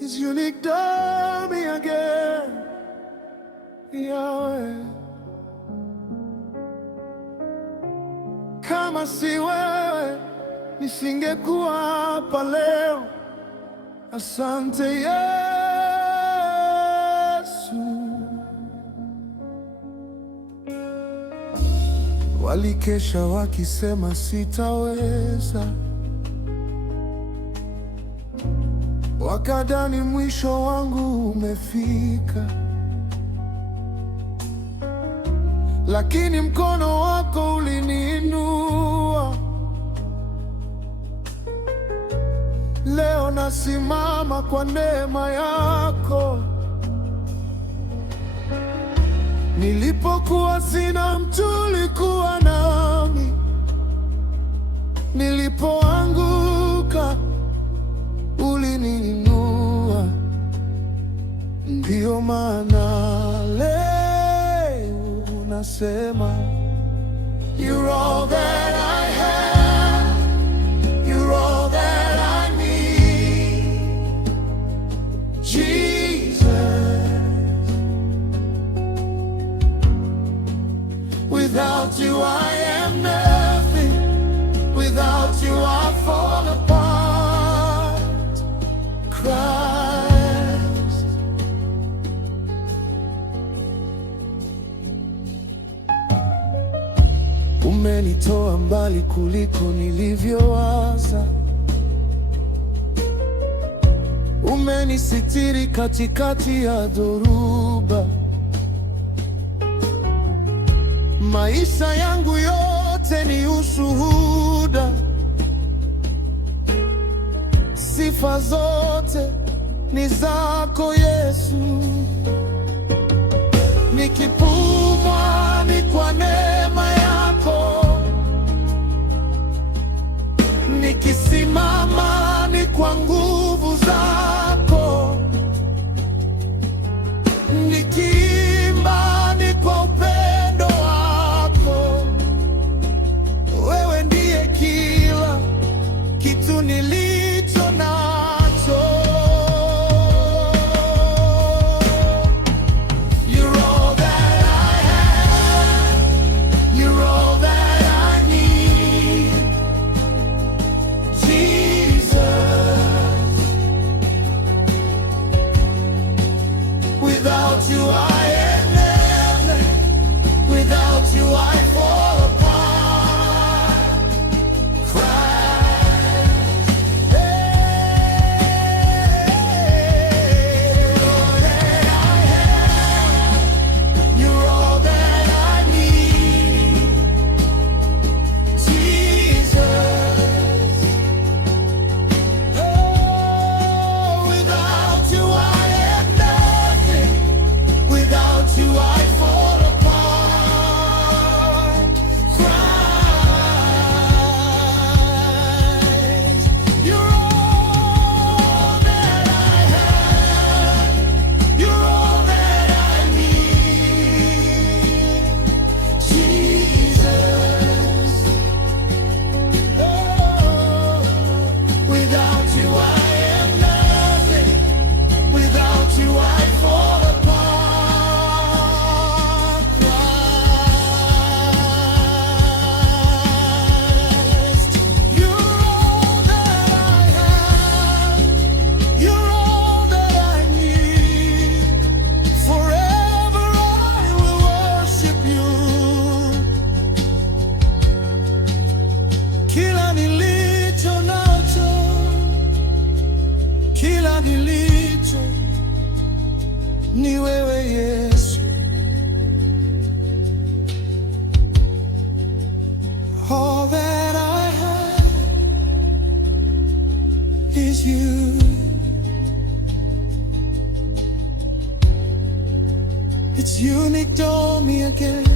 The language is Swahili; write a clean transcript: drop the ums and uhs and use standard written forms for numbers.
It's unique to me again, Yahweh. Kama si wewe nisingekuwa hapa leo. Asante Yesu. Walikesha wakisema sitaweza, wakadhani mwisho wangu umefika, lakini mkono wako uliniinua. Leo nasimama kwa neema yako. Nilipokuwa sina mtu, ulikuwa nami. Nilipoanguka, uliniinua. Ndiyo maana leo nasema, you're all that I have, you're all that I need, Jesus. Without you I am nothing, without you I fall apart. Christ. Umenitoa mbali kuliko nilivyowaza, umenisitiri katikati ya dhoruba. Maisha yangu yote ni ushuhuda, sifa zote ni zako Yesu. Nikipumua ni kwa neema yako, nikisimama ni kwa nguvu zako, nikiimba ni kwa upendo wako. Wewe ndiye kila kitu nilicho nacho. You're all that I have, you're all that I need, Jesus. Without you I am nothing, without you I fall apart. Christ. You're all that I need, Jesus. Oh, without you I am nothing, without you I fall apart. Christ. You're all that I have, you're all that I need, Jesus. Oh, without you I am nothing, without you I fall apart. Christ. You're all that I have, you're all that I need. Forever I will worship you. Kila nilicho nacho, kila nilicho ni wewe Yesu. All that I have is you. It's unique to me again.